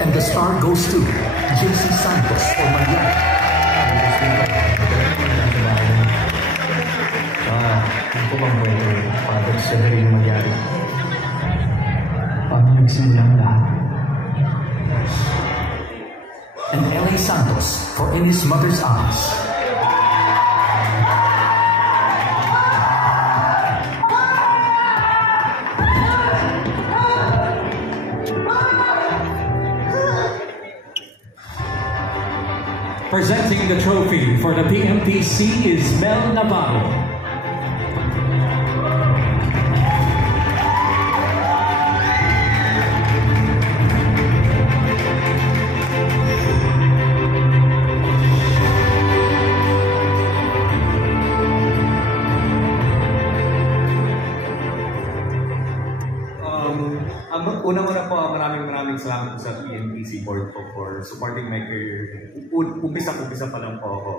And the star goes to JC Santos for Maria. Ito bang pwede Father Severino magyari? Paano nagsimulang lahat? And L.A. Santos for In His Mother's Eyes. Presenting the trophy for the PMPC is Mel Navarro. Una-una po, maraming salamat sa PMPC board po for supporting my career. Umpisa pa lang po ako.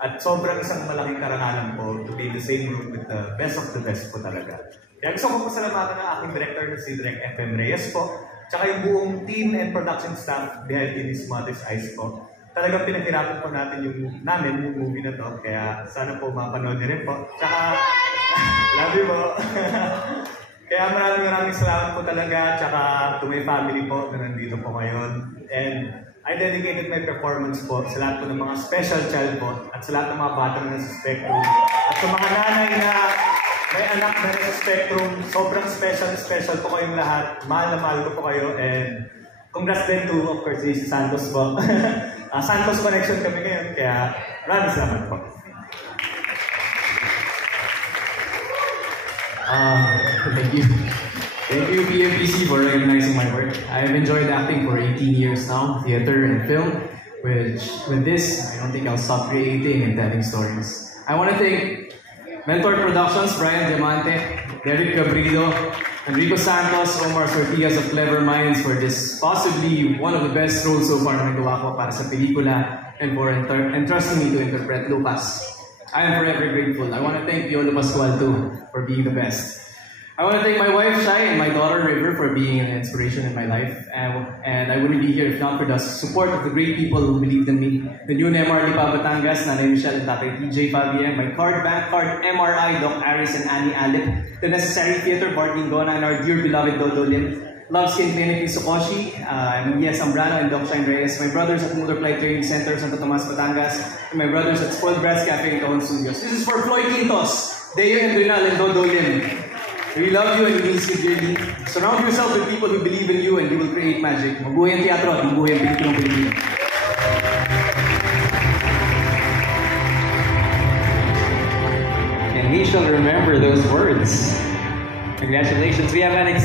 At sobrang isang malaking karangalan po to be in the same room with the best of the best po talaga. Kaya gusto ko pasalamatan ng aking director na si Direk FM Reyes po, tsaka yung buong team and production staff behind In His Mother's Eyes po. Talagang pinaghirapan po natin yung movie na to, kaya sana po mapanood niyo rin po. Tsaka, love you po. Kaya maraming salamat po talaga, tsaka to my family po na nandito po ngayon. And I dedicated my performance po sa lahat po ng mga special child po at sa lahat ng mga batang nasa spectrum. At sa mga nanay na may anak na nasa spectrum, sobrang special po kayong lahat. Mahal na mahal ko po kayo. And congrats din to, of course, si Santos po. Santos Connection kami ngayon, kaya maraming salamat po. Thank you PMPC for recognizing my work. I've enjoyed acting for 18 years now, theater and film, which with this, I don't think I'll stop creating and telling stories. I want to thank Mentor Productions, Brian Diamante, Derek Cabrido, Enrico Santos, Omar Sortigas of Clever Minds for this possibly one of the best roles so far na nagawa ko para sa pelikula and for entrusting me to interpret Lucas. I am forever grateful. I want to thank Piolo Pascual too for being the best. I want to thank my wife Shai and my daughter River for being an inspiration in my life. And I wouldn't be here if not for the support of the great people who believed in me. The new MR Lipa Batangas, Nanay Michelle and Tatay TJ Fabien, my bank card MRI, Doc Aris and Annie Alip, the necessary theater, Bart Lingona, and our dear beloved Dodo Lim. Love Skin Clinic in Sokoshi, Yes Ambrano and Doc Shine Reyes, my brothers at Motorflight Training Center, Santo Tomas, Batangas, and my brothers at Spoiled Brats Cafe in Cajon Studios. This is for Floyd Quintos, Deo and Rinal and Dodo Lim. We love you and we miss you dearly. Surround yourself with people who believe in you and you will create magic. Mabuhay ang teatro at mabuhay ang pelikulang Pilipino. And we shall remember those words. Congratulations, we have an